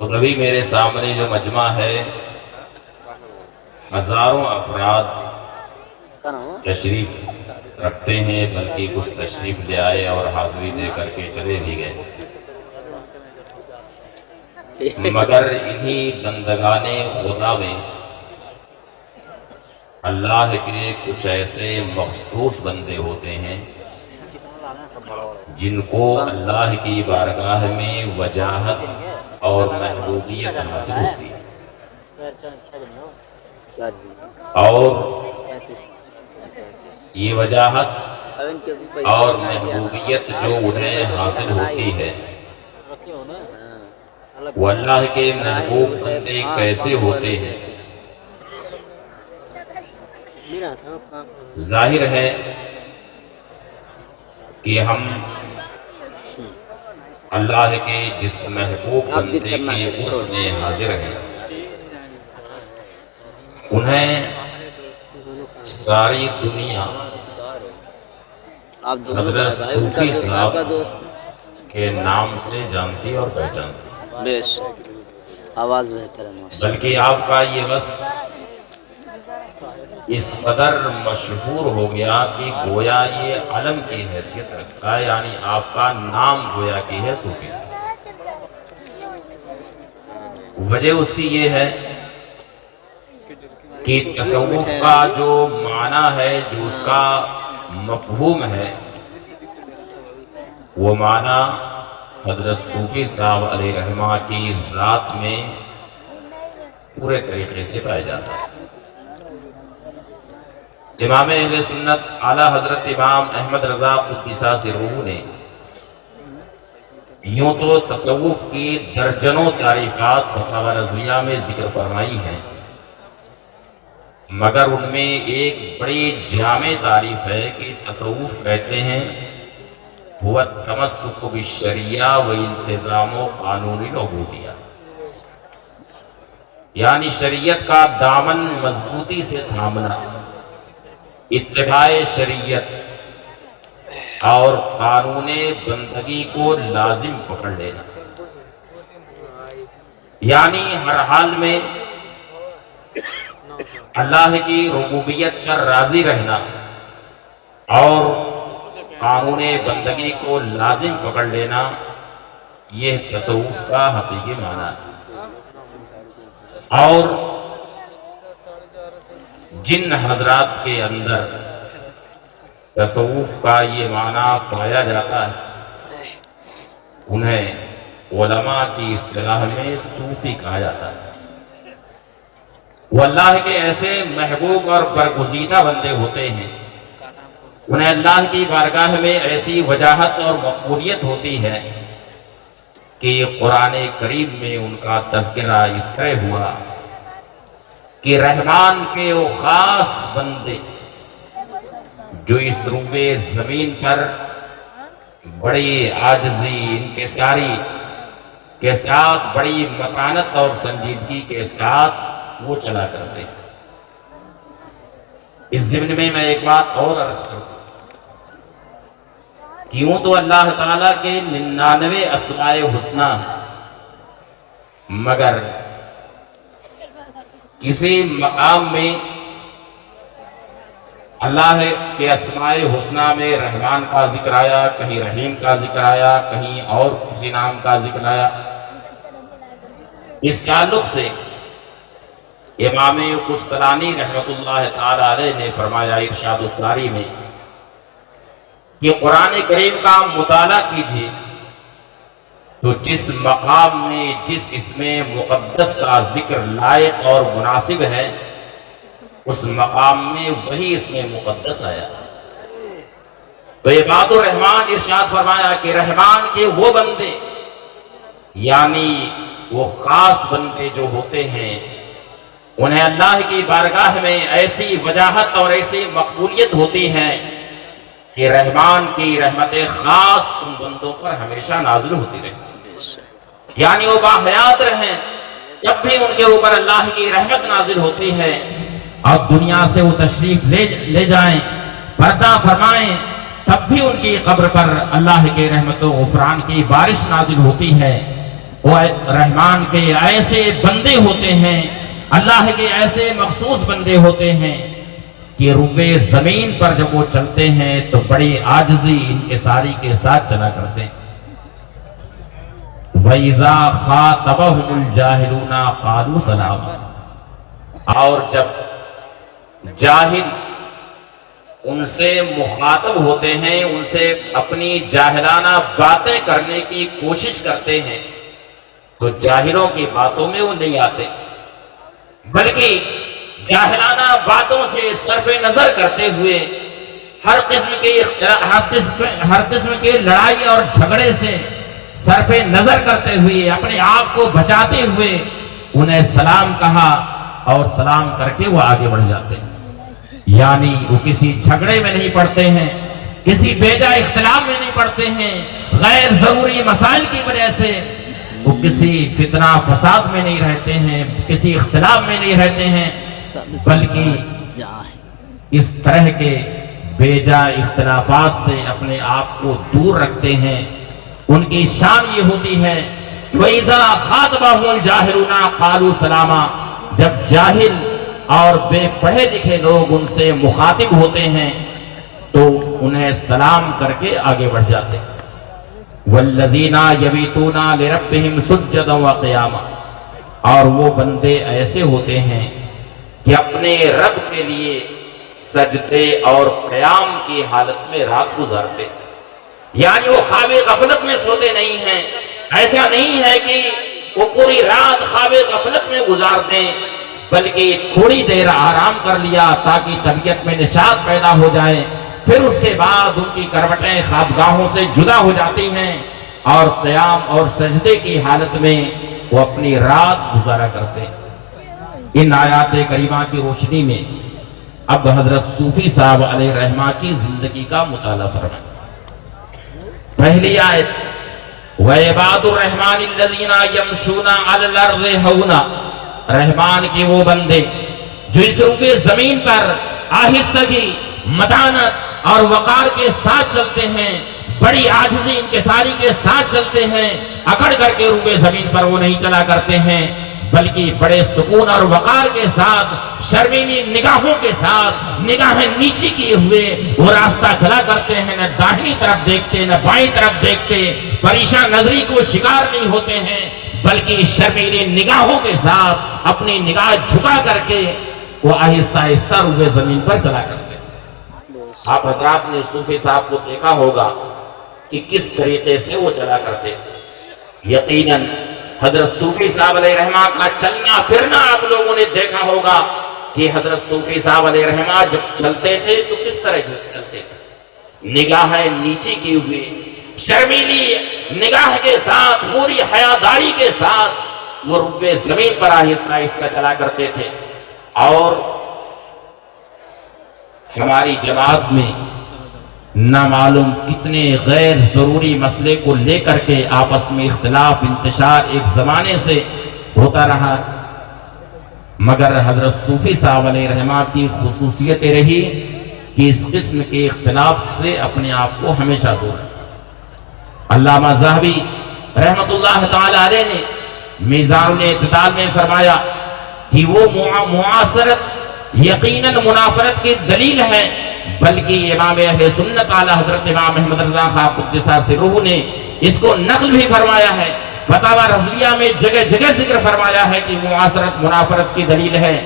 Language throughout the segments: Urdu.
خود ابھی میرے سامنے جو مجمع ہے، ہزاروں افراد تشریف رکھتے ہیں، بلکہ کچھ تشریف لے آئے اور حاضری دے کر کے چلے بھی گئے، مگر انہی بندگان خدا میں اللہ کے کچھ ایسے مخصوص بندے ہوتے ہیں جن کو اللہ کی بارگاہ میں وجاہت اور محبوبیت حاصل ہوتی ہے، اور یہ وجاہت اور محبوبیت جو انہیں حاصل ہوتی ہے، وہ اللہ کے محبوب بندے کیسے ہوتے ہیں؟ ظاہر ہے کہ ہم اللہ کے جس محبوب بندے کے عرس میں حاضر ہیں، انہیں ساری دنیا حضرت صوفی صاحب کے نام سے جانتی اور پہچانتی، آواز بہتر ہے، بلکہ آپ کا یہ وصف اس قدر مشہور ہو گیا کہ گویا یہ علم کی حیثیت رکھتا ہے، یعنی آپ کا نام گویا کی ہے صوفی صاحب۔ وجہ اس کی یہ ہے کہ تصوف کا جو معنی ہے، جو اس کا مفہوم ہے، وہ معنی حضرت صوفی صاحب علیہ رحمہ کی ذات میں پورے طریقے سے پائے جاتا ہے۔ امام اہل سنت اعلیٰ حضرت امام احمد رضا قدسہ سرہ نے یوں تو تصوف کی درجنوں تعریفات فتاوی رضویہ میں ذکر فرمائی ہیں، مگر ان میں ایک بڑی جامع تعریف ہے کہ تصوف کہتے ہیں هو التمسک بالشریعہ و التزام قانون العبودیہ، یعنی شریعت کا دامن مضبوطی سے تھامنا، اتباع شریعت اور قانون بندگی کو لازم پکڑ لینا، یعنی ہر حال میں اللہ کی ربوبیت پر راضی رہنا اور قانون بندگی کو لازم پکڑ لینا، یہ تصوف کا حقیقی معنی ہے۔ اور جن حضرات کے اندر تصوف کا یہ معنی پایا جاتا ہے، انہیں علماء کی اصطلاح میں صوفی کہا جاتا ہے۔ وہ اللہ کے ایسے محبوب اور برگزیدہ بندے ہوتے ہیں، انہیں اللہ کی بارگاہ میں ایسی وجاہت اور مقبولیت ہوتی ہے کہ قرآن کریم میں ان کا تذکرہ اس طرح ہوا کہ رحمان کے وہ خاص بندے جو اس روئے زمین پر بڑی عاجزی انکساری کے ساتھ، بڑی متانت اور سنجیدگی کے ساتھ وہ چلا کرتے ہیں۔ اس ضمن میں میں ایک بات اور عرض کروں، کیوں تو اللہ تعالیٰ کے 99 اسماء حسنہ، مگر کسی مقام میں اللہ کے اسماء حسنہ میں رحمان کا ذکر آیا، کہیں رحیم کا ذکر آیا، کہیں اور کسی نام کا ذکر آیا۔ اس تعلق سے امام قسطلانی رحمت اللہ تعالی علیہ نے فرمایا ارشاد الساری میں کہ قرآن کریم کا مطالعہ کیجئے تو جس مقام میں جس اسم مقدس کا ذکر لائق اور مناسب ہے، اس مقام میں وہی اسم مقدس آیا۔ تو عباد الرحمن ارشاد فرمایا کہ رحمان کے وہ بندے، یعنی وہ خاص بندے جو ہوتے ہیں، انہیں اللہ کی بارگاہ میں ایسی وجاہت اور ایسی مقبولیت ہوتی ہے کہ رحمان کی رحمت خاص ان بندوں پر ہمیشہ نازل ہوتی رہے، یعنی وہ باحیات رہیں، جب بھی ان کے اوپر اللہ کی رحمت نازل ہوتی ہے اور دنیا سے وہ تشریف لے جائیں، پردہ فرمائیں، تب بھی ان کی قبر پر اللہ کے رحمت و غفران کی بارش نازل ہوتی ہے۔ وہ رحمان کے ایسے بندے ہوتے ہیں، اللہ کے ایسے مخصوص بندے ہوتے ہیں کہ روئے زمین پر جب وہ چلتے ہیں تو بڑی عاجزی انکساری کے ساتھ چلا کرتے ہیں۔ وَإِذَا خَاطَبَهُمُ الْجَاهِلُونَ قَالُوا سَلَامًا، اور جب جاہل ان سے مخاطب ہوتے ہیں، ان سے اپنی جاہلانہ باتیں کرنے کی کوشش کرتے ہیں، تو جاہلوں کی باتوں میں وہ نہیں آتے، بلکہ جاہلانہ باتوں سے صرف نظر کرتے ہوئے ہر قسم کے لڑائی اور جھگڑے سے صرف نظر کرتے ہوئے اپنے آپ کو بچاتے ہوئے انہیں سلام کہا اور سلام کر کے وہ آگے بڑھ جاتے ہیں۔ یعنی وہ کسی جھگڑے میں نہیں پڑتے ہیں، کسی بیجا اختلاف میں نہیں پڑتے ہیں، غیر ضروری مسائل کی وجہ سے وہ کسی فتنہ فساد میں نہیں رہتے ہیں، کسی اختلاف میں نہیں رہتے ہیں، بلکہ اس طرح کے بیجا اختلافات سے اپنے آپ کو دور رکھتے ہیں۔ ان کی شان یہ ہوتی ہے وَإِذَا خَاطَبَهُمُ الْجَاهِلُونَ قَالُوا سَلَامًا، جب جاہل اور بے پڑھے لکھے لوگ ان سے مخاطب ہوتے ہیں تو انہیں سلام کر کے آگے بڑھ جاتے ہیں۔ وَالَّذِينَ يَبِيتُونَ لِرَبِّهِمْ سُجَّدًا وَقِيَامًا، اور وہ بندے ایسے ہوتے ہیں کہ اپنے رب کے لیے سجدے اور قیام کی حالت میں رات گزارتے، یعنی وہ خواب غفلت میں سوتے نہیں ہیں۔ ایسا نہیں ہے کہ وہ پوری رات خواب غفلت میں گزار دیں، بلکہ تھوڑی دیر آرام کر لیا تاکہ طبیعت میں نشاط پیدا ہو جائے، پھر اس کے بعد ان کی کروٹیں خوابگاہوں سے جدا ہو جاتی ہیں اور قیام اور سجدے کی حالت میں وہ اپنی رات گزارا کرتے ہیں۔ ان آیات کریمہ کی روشنی میں اب حضرت صوفی صاحب علیہ رحمہ کی زندگی کا مطالعہ فرمائیں۔ پہلی آیت وَعِبَادُ الرَّحْمَنِ الَّذِينَ يَمْشُونَ عَلَى الْأَرْضِ هَوْنًا، رحمان کے وہ بندے جو اس روئے زمین پر آہستگی، متانت اور وقار کے ساتھ چلتے ہیں، بڑی عاجزی انکساری کے ساتھ چلتے ہیں، اکڑ کر کے روئے زمین پر وہ نہیں چلا کرتے ہیں، بلکہ بڑے سکون اور وقار کے ساتھ، شرمیلی نگاہوں کے ساتھ، نگاہیں نیچی کیے ہوئے وہ راستہ چلا کرتے ہیں، نہ داہنی طرف دیکھتے نہ بائیں طرف دیکھتے، پریشان نظری کو شکار نہیں ہوتے ہیں، بلکہ شرمیلی نگاہوں کے ساتھ اپنی نگاہ جھکا کر کے وہ آہستہ آہستہ روئے زمین پر چلا کرتے ہیں۔ آپ حضرات نے صوفی صاحب کو دیکھا ہوگا کہ کس طریقے سے وہ چلا کرتے، یقیناً حضرت صوفی صاحب علیہ رحمہ کا چلنا پھرنا آپ لوگوں نے دیکھا ہوگا کہ حضرت صوفی صاحب علیہ رحمہ جب چلتے تھے تو کس طرح چلتے تھے، نگاہیں نیچی کی ہوئی، شرمیلی نگاہ کے ساتھ، پوری حیاداری کے ساتھ وہ روئے زمین پر آہستہ آہستہ چلا کرتے تھے۔ اور ہماری جماعت میں نہ معلوم کتنے غیر ضروری مسئلے کو لے کر کے آپس میں اختلاف انتشار ایک زمانے سے ہوتا رہا، مگر حضرت صوفی صاحب علیہ رحمہ کی خصوصیت رہی کہ اس قسم کے اختلاف سے اپنے آپ کو ہمیشہ دور رکھا۔ علامہ ذہبی رحمت اللہ تعالی علیہ نے میزان الاعتدال میں فرمایا کہ وہ معاصرت یقیناً منافرت کی دلیل ہے، بلکہ امام اہل سنت اعلی حضرت امام احمد رضا خان قدس سرہ نے اس کو نقل بھی فرمایا ہے، فتاوی رضویہ میں جگہ جگہ ذکر فرمایا ہے کہ معاصرت منافرت کی دلیل ہے۔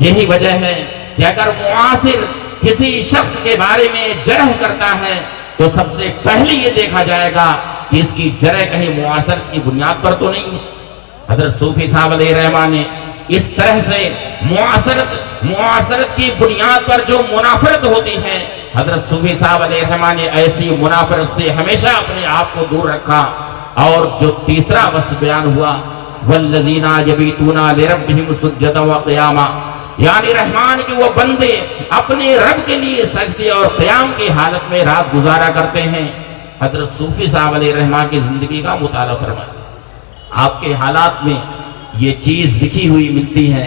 یہی وجہ ہے کہ اگر معاصر کسی شخص کے بارے میں جرح کرتا ہے تو سب سے پہلے یہ دیکھا جائے گا کہ اس کی جرح کہیں معاصرت کی بنیاد پر تو نہیں ہے۔ حضرت صوفی صاحب علیہ رحمہ نے اس طرح سے معاصرت کی بنیاد پر جو منافرت ہوتی ہے، حضرت صوفی صاحب علیہ رحمہ نے ایسی منافرت سے ہمیشہ اپنے آپ کو دور رکھا۔ اور جو تیسرا وصف بیان ہوا وَالَّذِينَ يَبِيتُونَ لِرَبِّهِمْ سُجَّدًا وَقِيَامًا، یعنی رحمان کے وہ بندے اپنے رب کے لیے سجدے اور قیام کی حالت میں رات گزارا کرتے ہیں۔ حضرت صوفی صاحب علیہ رحمہ کی زندگی کا مطالعہ فرمائیں، آپ کے حالات میں یہ چیز لکھی ہوئی ملتی ہے،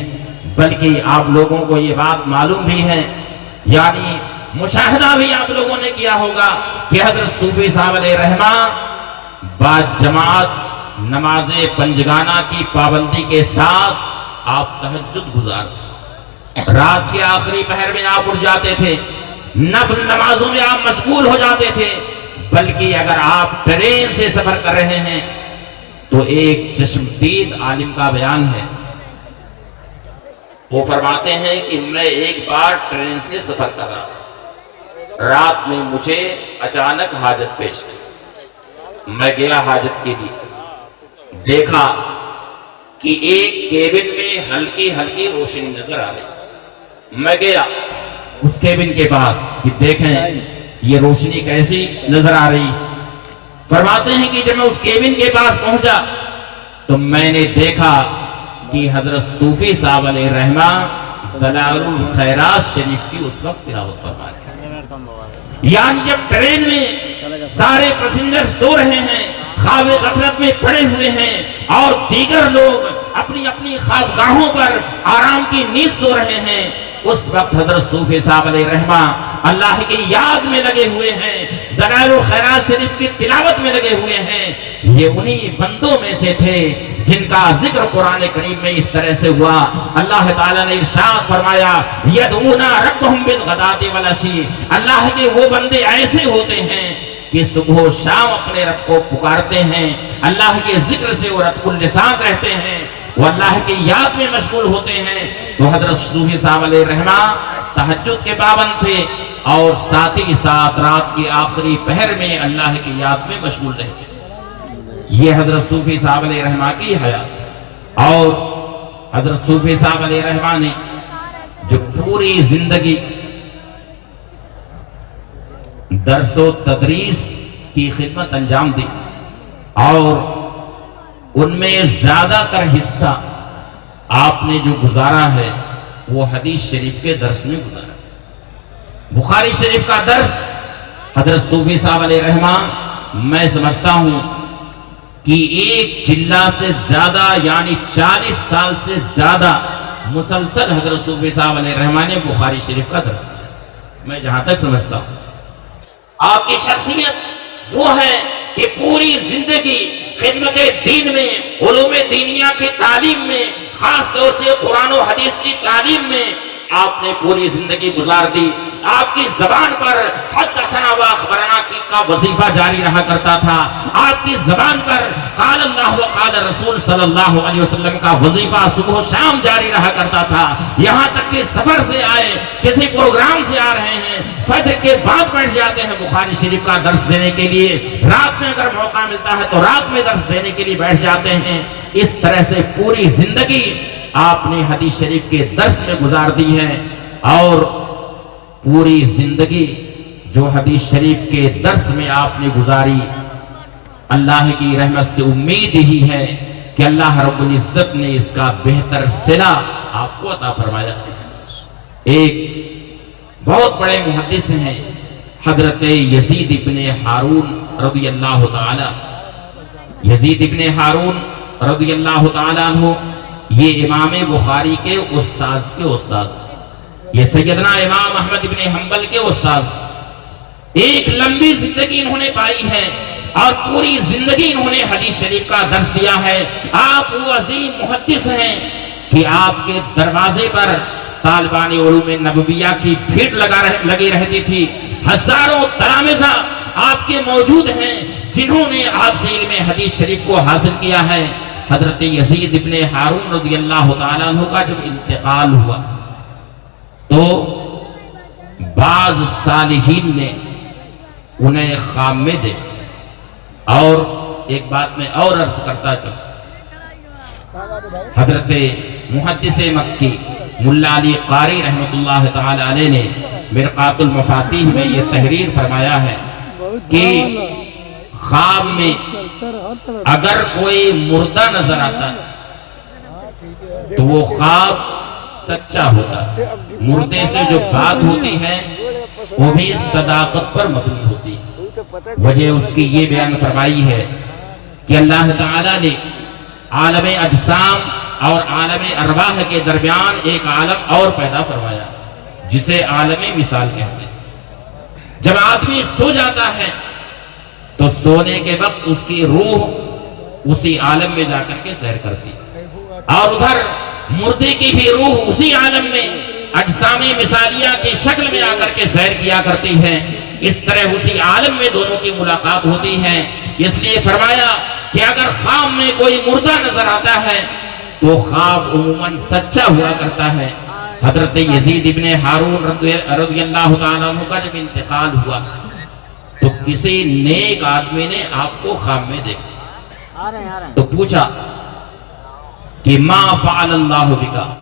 بلکہ آپ لوگوں کو یہ بات معلوم بھی ہے، یعنی مشاہدہ بھی آپ لوگوں نے کیا ہوگا کہ حضرت صوفی صاحب علیہ رحمہ بعد جماعت نماز پنجگانہ کی پابندی کے ساتھ آپ تہجد گزارتے، رات کے آخری پہر میں آپ اٹھ جاتے تھے، نفل نمازوں میں آپ مشغول ہو جاتے تھے، بلکہ اگر آپ ٹرین سے سفر کر رہے ہیں تو ایک چشمدید عالم کا بیان ہے، وہ فرماتے ہیں کہ میں ایک بار ٹرین سے سفر کر رہا ہوں، رات میں مجھے اچانک حاجت پیش آئی، میں گیا حاجت کے لیے، دیکھا کہ ایک کیبن میں ہلکی ہلکی روشنی نظر آ رہی، میں گیا اس کیبن کے پاس کہ دیکھیں یہ روشنی کیسی نظر آ رہی، فرماتے ہیں کہ جب میں اس کیبن کے پاس پہنچا تو میں نے دیکھا کہ حضرت صوفی صاحب علیہ رحمہ دلائل الخیرات شریف کی اس وقت تلاوت فرما رہے ہیں، یعنی جب ٹرین میں سارے پیسنجر سو رہے ہیں، خواب غفلت میں پڑے ہوئے ہیں، اور دیگر لوگ اپنی اپنی خوابگاہوں پر آرام کی نیند سو رہے ہیں، اس وقت حضرت صوفی صاحب علیہ رحمہ اللہ کی یاد میں لگے ہوئے ہیں، دلائل الخیرات شریف کی تلاوت میں لگے ہوئے ہیں۔ یہ انہی بندوں میں سے تھے جن کا ذکر قرآن کریم میں اس طرح سے ہوا۔ اللہ تعالیٰ نے ارشاد فرمایا یدعون ربهم بالغداۃ والعشی، اللہ کے وہ بندے ایسے ہوتے ہیں کہ صبح و شام اپنے رب کو پکارتے ہیں، اللہ کے ذکر سے وہ رتق اللسان رہتے ہیں، وہ اللہ کی یاد میں مشغول ہوتے ہیں۔ تو حضرت صوفی صاحب علیہ رحمہ تہجد کے پابند تھے، اور ساتھ ہی ساتھ رات کے آخری پہر میں اللہ کی یاد میں مشغول رہتے ہیں۔ یہ حضرت صوفی صاحب علیہ رحمہ کی حیات، اور حضرت صوفی صاحب علیہ رحمہ نے جو پوری زندگی درس و تدریس کی خدمت انجام دی، اور ان میں زیادہ تر حصہ آپ نے جو گزارا ہے وہ حدیث شریف کے درس میں گزارا۔ بخاری شریف کا درس حضرت صوفی صاحب علیہ رحمہ، میں سمجھتا ہوں کہ ایک جلہ سے زیادہ یعنی 40 سال سے زیادہ مسلسل حضرت صوفی صاحب علیہ رحمہ نے بخاری شریف کا درس دیا، میں جہاں تک سمجھتا ہوں۔ آپ کی شخصیت وہ ہے کہ پوری زندگی خدمت دین میں، علوم دینیہ کی تعلیم میں، خاص طور سے قرآن و حدیث کی تعلیم میں آپ نے پوری زندگی گزار دی۔ آپ کی زبان پر حدثنا و اخبرنا کا وظیفہ جاری رہا کرتا تھا، آپ کی زبان پر قال اللہ و قال رسول صلی اللہ علیہ وسلم کا وظیفہ صبح و شام جاری رہا کرتا تھا، یہاں تک کہ سفر سے آئے، کسی پروگرام سے آ رہے ہیں، فجر کے بعد بیٹھ جاتے ہیں بخاری شریف کا درس دینے کے لیے، رات میں اگر موقع ملتا ہے تو رات میں درس دینے کے لیے بیٹھ جاتے ہیں۔ اس طرح سے پوری زندگی آپ نے حدیث شریف کے درس میں گزار دی ہے، اور پوری زندگی جو حدیث شریف کے درس میں آپ نے گزاری، اللہ کی رحمت سے امید ہی ہے کہ اللہ رب العزت نے اس کا بہتر صلہ آپ کو عطا فرمایا۔ ایک بہت بڑے محدث ہیں حضرت یزید ابن ہارون رضی اللہ تعالی، یزید ابن ہارون رضی اللہ تعالی عنہ، یہ امام بخاری کے استاذ کے استاذ، یہ سیدنا امام احمد ابن حنبل کے استاذ، ایک لمبی زندگی انہوں نے پائی ہے، اور پوری زندگی انہوں نے حدیث شریف کا درس دیا ہے۔ آپ وہ عظیم محدث ہیں کہ آپ کے دروازے پر طالبان علوم نبویہ کی بھیڑ لگی رہتی تھی، ہزاروں تلامذہ آپ کے موجود ہیں جنہوں نے آپ سے علم حدیث شریف کو حاصل کیا ہے۔ حضرت یزید ابن ہارون رضی اللہ تعالیٰ عنہ کا جب انتقال ہوا تو بعض صالحین نے انہیں خواب میں دیکھا، اور ایک بات میں اور عرض کرتا چلوں، حضرت محدث مکی ملا علی قاری رحمت اللہ تعالی علیہ نے مرقات المفاتیح میں یہ تحریر فرمایا ہے کہ خواب میں اگر کوئی مردہ نظر آتا تو وہ خواب سچا ہوتا، مردے سے جو بات ہوتی ہے وہ بھی صداقت پر مبنی ہوتی ہے۔ وجہ اس کی یہ بیان فرمائی ہے کہ اللہ تعالیٰ نے عالم اجسام اور عالم ارواح کے درمیان ایک عالم اور پیدا فرمایا جسے عالم مثال کہتے ہیں۔ جب آدمی سو جاتا ہے تو سونے کے وقت اس کی روح اسی عالم میں جا کر کے سیر کرتی، اور ادھر مردے کی بھی روح اسی عالم میں اجسام مثالیہ کی شکل میں آ کر کے سیر کیا کرتی ہے۔ اس طرح اسی عالم میں دونوں کی ملاقات ہوتی ہے۔ اس لیے فرمایا کہ اگر خواب میں کوئی مردہ نظر آتا ہے تو خواب عموماً سچا ہوا کرتا ہے۔ حضرت یزید ابن ہارون رضی اللہ تعالیٰ عنہ کا جب انتقال ہوا تو کسی نیک آدمی نے آپ کو خواب میں دیکھا تو پوچھا کہ ما فعل اللہ بکا،